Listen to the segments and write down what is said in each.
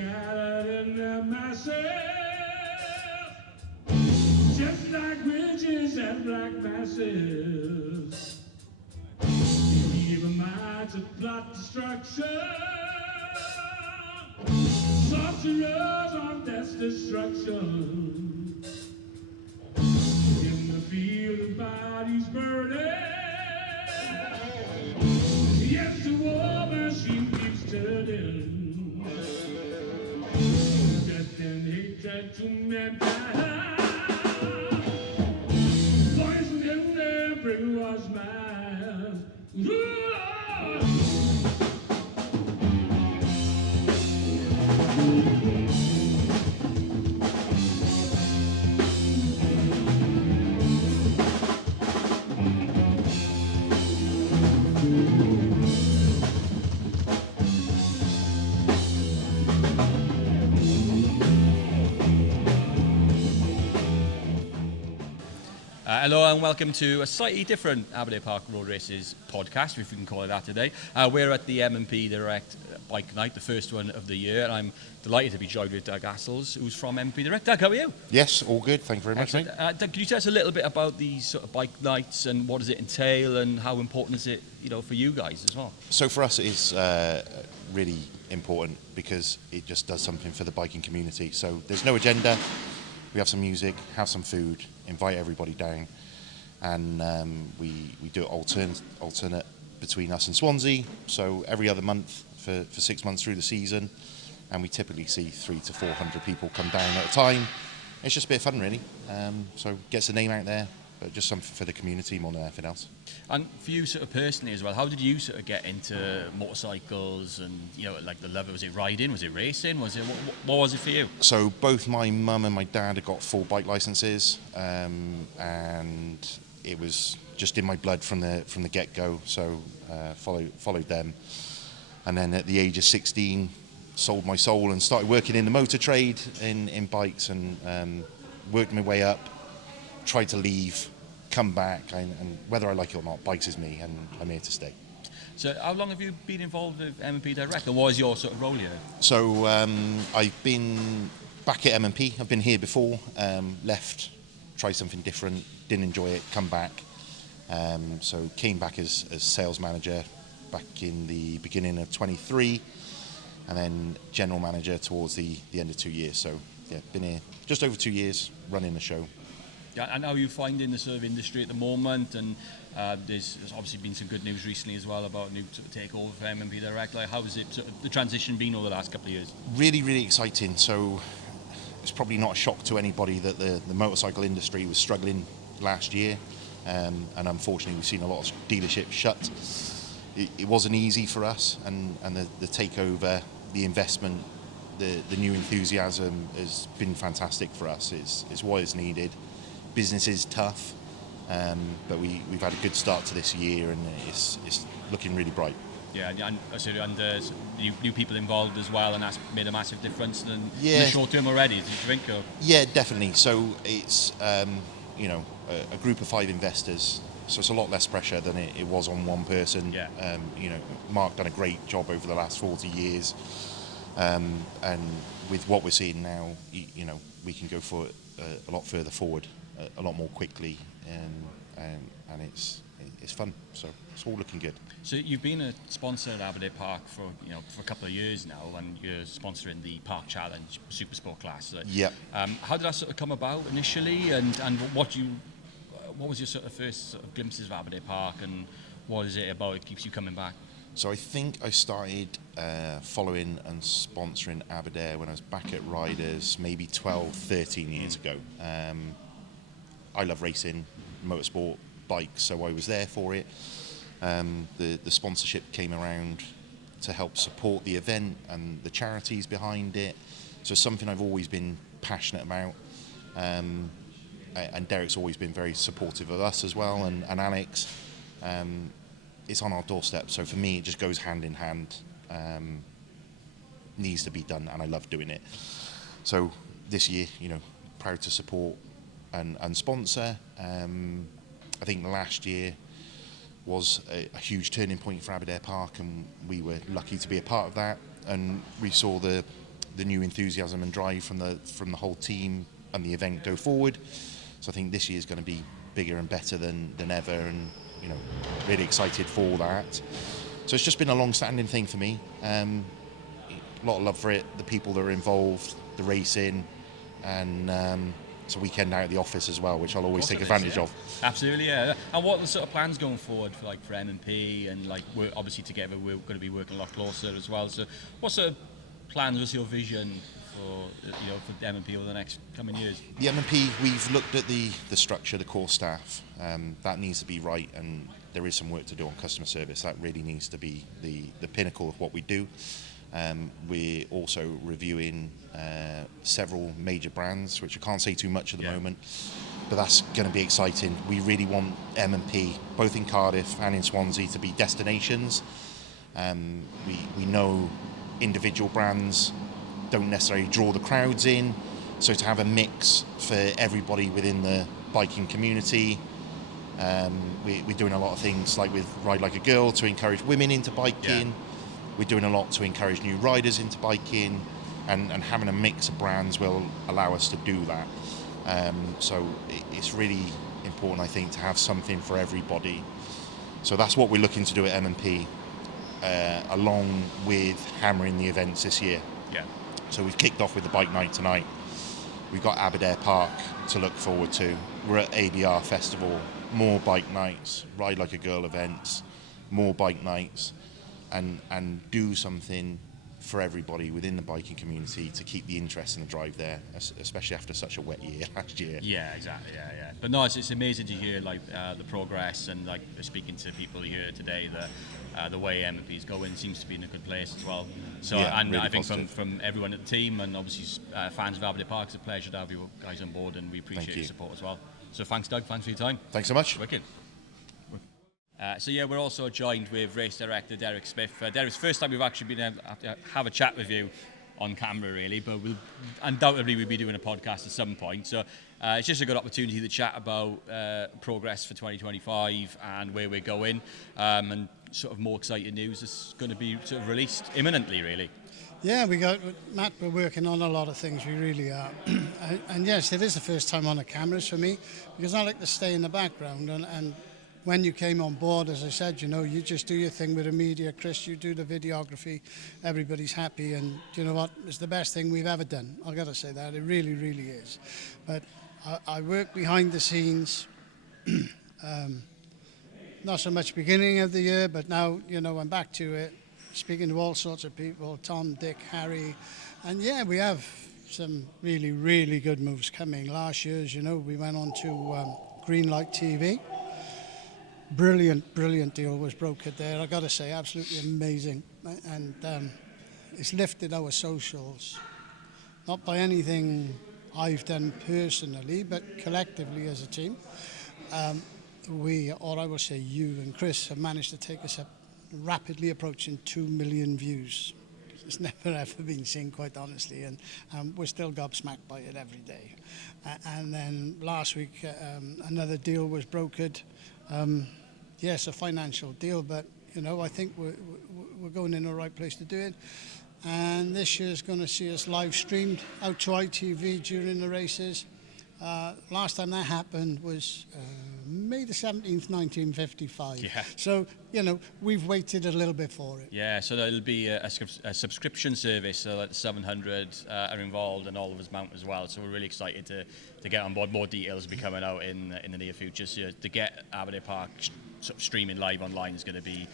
scattered in their masses, just like witches and black masses. Evil minds that plot destruction, sorcerers on death's destruction. In the field of bodies burning, yes, the war machine keeps turning. Death and hatred to mankind, poison in everyone's mind. Hello and welcome to a slightly different Aberdare Park Road Races podcast, if we can call it that today. We're at the M&P Direct Bike Night, the first one of the year, and I'm delighted to be joined with Doug Astles, who's from M&P Direct. Doug, how are you? Yes, all good. Thank you very much, mate. Doug, can you tell us a little bit about these sort of bike nights and what does it entail and how important is it, for you guys as well? So for us, it is really important because it just does something for the biking community. So there's no agenda. We have some music, have some food, invite everybody down, and we do it alternate between us and Swansea. So every other month for 6 months through the season, and we typically see 300 to 400 people come down at a time. It's just a bit of fun, really. So gets the name out there, but just something for the community more than anything else. And for you sort of personally as well, how did you sort of get into motorcycles and, like the love of, was it riding, was it racing, what was it for you? So both my mum and my dad had got full bike licenses, and it was just in my blood from the get-go, so followed them. And then at the age of 16, sold my soul and started working in the motor trade in bikes, and worked my way up, tried to leave, come back, and whether I like it or not, bikes is me, and I'm here to stay. So how long have you been involved with M&P Direct, and what is your sort of role here? So I've been back at M&P. I've been here before, left, tried something different, didn't enjoy it, come back. So came back as sales manager back in the beginning of 23, and then general manager towards the end of 2 years. So yeah, been here just over 2 years running the show. Yeah, and how are you finding the sort of industry at the moment? And there's obviously been some good news recently as well about a new sort of takeover for M&P Direct. Like, how has it sort of the transition been over the last couple of years? Really, really exciting. So it's probably not a shock to anybody that the motorcycle industry was struggling last year, and unfortunately we've seen a lot of dealerships shut. It wasn't easy for us, and the takeover, the investment, the new enthusiasm has been fantastic for us. It's what is needed. Business is tough, but we've had a good start to this year, and it's looking really bright. Yeah, and there's new people involved as well, and that's made a massive difference in the short term already. Do you think? Or? Yeah, definitely. So it's a group of 5 investors, so it's a lot less pressure than it was on one person. Yeah. Mark done a great job over the last 40 years, and with what we're seeing now, we can go for a lot further forward, a lot more quickly, and it's fun. So it's all looking good. So you've been a sponsor at Aberdare Park for a couple of years now, and you're sponsoring the Park Challenge Super Sport class. Yeah. How did that sort of come about initially, and what was your sort of first sort of glimpses of Aberdare Park, and what is it about it keeps you coming back? So I think I started following and sponsoring Aberdare when I was back at Riders maybe 12, 13 years ago. I love racing, motorsport, bikes, so I was there for it. The sponsorship came around to help support the event and the charities behind it. So it's something I've always been passionate about. And Derek's always been very supportive of us as well, and Alex. It's on our doorstep, so for me it just goes hand in hand. Needs to be done, and I love doing it. So this year, proud to support and sponsor. I think last year was a huge turning point for Aberdare Park, and we were lucky to be a part of that. And we saw the the new enthusiasm and drive from the whole team and the event go forward. So I think this year is going to be bigger and better than ever, and really excited for that. So it's just been a long-standing thing for me. A lot of love for it, the people that are involved, the racing, and it's a weekend out at the office as well, which I'll always take advantage of. Absolutely, yeah. And what are the sort of plans going forward for M&P, and we're obviously together we're going to be working a lot closer as well. So what sort of plans, what's your vision for for M&P over the next coming years? The M&P, we've looked at the structure, the core staff. That needs to be right, and there is some work to do on customer service. That really needs to be the pinnacle of what we do. We're also reviewing several major brands, which I can't say too much at the moment, but that's going to be exciting. We really want M&P, both in Cardiff and in Swansea, to be destinations. We know individual brands don't necessarily draw the crowds in, so to have a mix for everybody within the biking community. We're doing a lot of things like with Ride Like a Girl to encourage women into biking. Yeah. We're doing a lot to encourage new riders into biking, and having a mix of brands will allow us to do that. So it's really important, I think, to have something for everybody. So that's what we're looking to do at M&P, along with hammering the events this year. Yeah. So we've kicked off with the bike night tonight. We've got Aberdare Park to look forward to. We're at ABR Festival, more bike nights, Ride Like a Girl events, more bike nights. And do something for everybody within the biking community to keep the interest in the drive there, especially after such a wet year last year. Yeah, exactly. Yeah. But no, it's amazing to hear the progress, and speaking to people here today, the way M&P is going seems to be in a good place as well. So Yeah, and really I think positive. from everyone at the team, and obviously fans of Aberdare Park, it's a pleasure to have you guys on board, and we appreciate Thank your you. support as well. So thanks, Doug. Thanks for your time. Thanks so much. Wicked. We're also joined with race director Derek Smith. Derek's first time we've actually been able to have a chat with you on camera, really, but we'll be doing a podcast at some point. So it's just a good opportunity to chat about progress for 2025 and where we're going, and sort of more exciting news that's going to be sort of released imminently, really. Yeah, Matt, we're working on a lot of things, we really are. and yes, it is the first time on the cameras for me, because I like to stay in the background, and when you came on board, as I said, you just do your thing with the media. Chris, you do the videography, everybody's happy, and you know what, it's the best thing we've ever done. I've got to say that, it really, really is. But I work behind the scenes, not so much beginning of the year, but now, I'm back to it, speaking to all sorts of people, Tom, Dick, Harry, and yeah, we have some really, really good moves coming. Last year, as you know, we went on to Greenlight TV. Brilliant deal was brokered there. I got to say, absolutely amazing, and it's lifted our socials, not by anything I've done personally, but collectively as a team. I will say you and Chris, have managed to take us up, rapidly approaching 2 million views. It's never ever been seen, quite honestly, and we're still gobsmacked by it every day. And then last week, another deal was brokered. Yes, a financial deal, but I think we're going in the right place to do it. And this year's going to see us live streamed out to ITV during the races. Last time that happened was May the 17th, 1955. Yeah. So, we've waited a little bit for it. Yeah, so there'll be a subscription service, so that 700 are involved, and all of us mount as well. So we're really excited to get on board. More details will be coming out in the near future. So to get Aberdare Park sort of streaming live online is going to be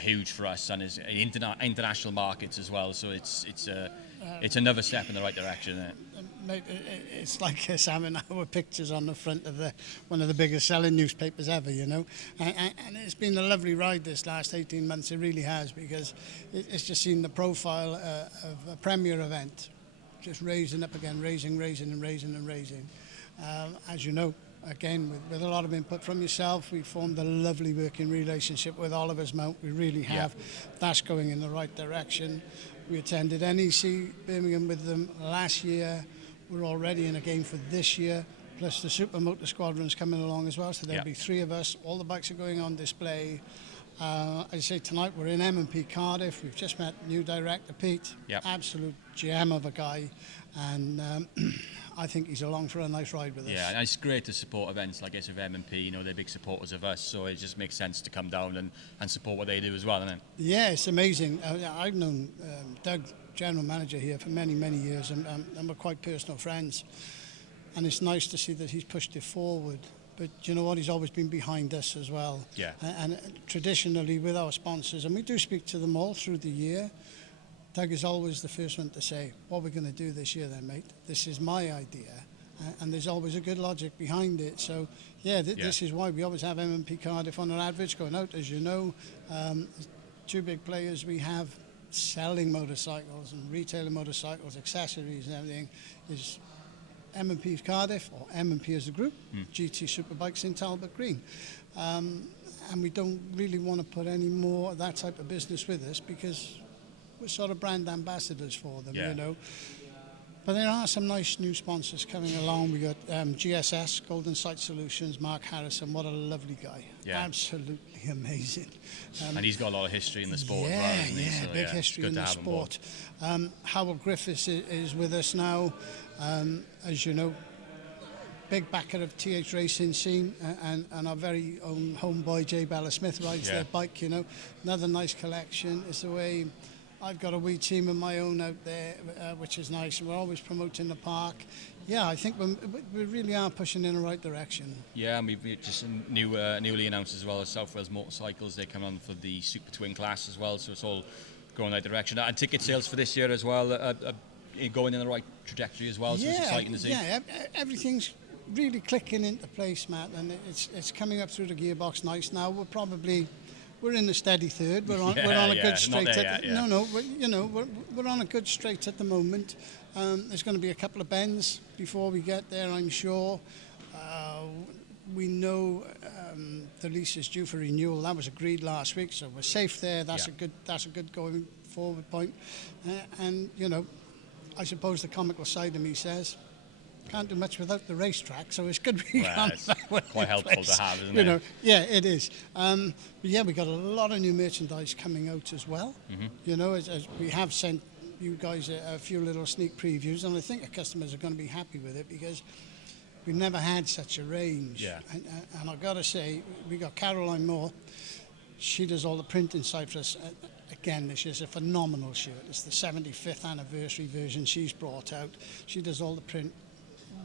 huge for us, and is in international markets as well. So it's another step in the right direction. Mate, it's like Sam and our pictures on the front of one of the biggest selling newspapers ever, and it's been a lovely ride this last 18 months. It really has, because it's just seen the profile of a premier event just raising up again, raising. As you know, again, with a lot of input from yourself, we formed a lovely working relationship with Oliver's Mount. We really have. Yeah. That's going in the right direction. We attended NEC Birmingham with them last year. We're already in a game for this year, plus the Supermotor Squadron's coming along as well, so there'll be 3 of us. All the bikes are going on display. I say tonight we're in M&P Cardiff. We've just met new director Pete. Yep. Absolute gem of a guy, and I think he's along for a nice ride with us. Yeah, and it's great to support events like this with M&P. You know, they're big supporters of us, so it just makes sense to come down and support what they do as well, doesn't it? Yeah, it's amazing. I've known Doug, general manager here, for many, many years, and we're quite personal friends. And it's nice to see that he's pushed it forward. But you know what? He's always been behind us as well. Yeah. And traditionally with our sponsors, and we do speak to them all through the year, Doug is always the first one to say, what are we going to do this year then, mate? This is my idea. And there's always a good logic behind it. So, this is why we always have M&P Cardiff on our adverts going out. As you know, two big players we have selling motorcycles and retailing motorcycles, accessories and everything is M&P Cardiff, or M&P as a group, GT Superbikes in Talbot Green. And we don't really want to put any more of that type of business with us because we're sort of brand ambassadors for them, you know. But there are some nice new sponsors coming along. We got GSS, Golden Sight Solutions, Mark Harrison. What a lovely guy. Yeah. Absolutely amazing. And he's got a lot of history in the sport as well, hasn't he? So, big history in the sport. Howell Griffiths is with us now. As you know, big backer of TH Racing Scene, and our very own homeboy Jay Bella Smith rides their bike, you know. Another nice collection. It's the way I've got a wee team of my own out there, which is nice. We're always promoting the park. Yeah, I think we really are pushing in the right direction. Yeah, and we've just newly announced as well as South Wales Motorcycles. They come on for the Super Twin class as well, so it's all going in the right direction. And ticket sales for this year as well are going in the right trajectory as well, so it's exciting to see. Yeah, everything's really clicking into place, Matt, and it's coming up through the gearbox nice now. We're in a steady third. We're on a good straight. We're on a good straight at the moment. There's going to be a couple of bends before we get there, I'm sure. We know the lease is due for renewal. That was agreed last week, so we're safe there. That's a good going forward point. And you know, I suppose the comical side of me says, can't do much without the racetrack, so it's good we can't. It's quite helpful to have, isn't it? You know, yeah, it is. But yeah, we got a lot of new merchandise coming out as well. Mm-hmm. You know, as we have sent you guys a few little sneak previews, and I think the customers are going to be happy with it because we've never had such a range. Yeah. And I've got to say, we got Caroline Moore. She does all the print inside for us. Again, this is a phenomenal shirt. It's the 75th anniversary version she's brought out. She does all the print.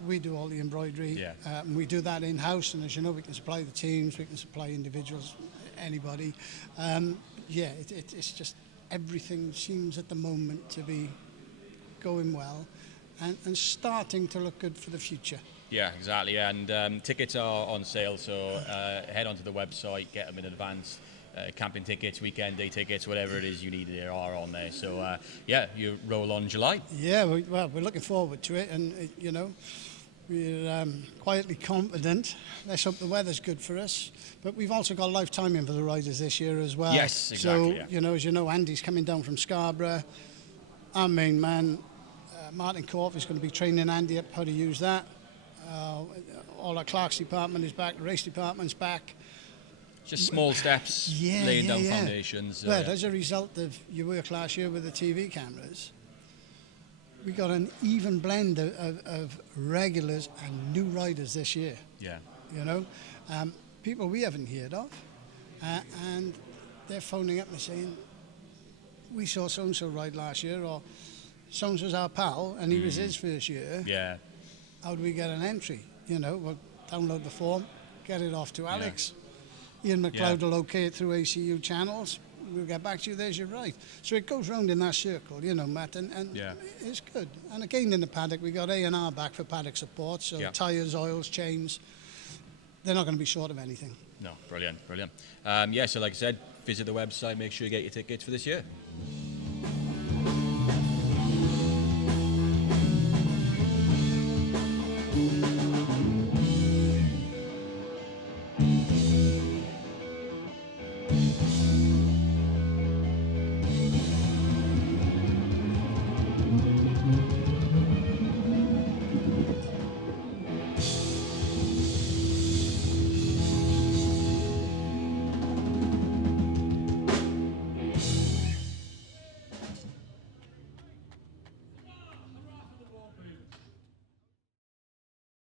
We do all the embroidery. Yeah. We do that in-house, and as you know, we can supply the teams, we can supply individuals, anybody. It's just everything seems at the moment to be going well and starting to look good for the future. Yeah, exactly. And tickets are on sale, so head onto the website, get them in advance. Camping tickets, weekend day tickets, whatever it is you need, they are on there. So, you roll on July. Yeah, we're looking forward to it, and you know, we're quietly confident. Let's hope the weather's good for us. But we've also got lifetime in for the riders this year as well. Yes, exactly. So, you know, as you know, Andy's coming down from Scarborough. Our main man, Martin Corf, is going to be training Andy up how to use that. All our Clark's department is back, the race department's back. Just small steps, laying down foundations. But as a result of your work last year with the TV cameras, we got an even blend of regulars and new riders this year. Yeah. You know, people we haven't heard of, and they're phoning up and saying, we saw so-and-so ride last year, or so-and-so's our pal, and he was his first year. Yeah. How do we get an entry? You know, we'll download the form, get it off to Alex. Ian McLeod will okay it through ACU channels. We'll get back to you, there's your right. So it goes round in that circle, you know, Matt, and it's good. And again in the paddock, we got A&R back for paddock support, so tyres, oils, chains, they're not going to be short of anything. No, brilliant. So like I said, visit the website, make sure you get your tickets for this year.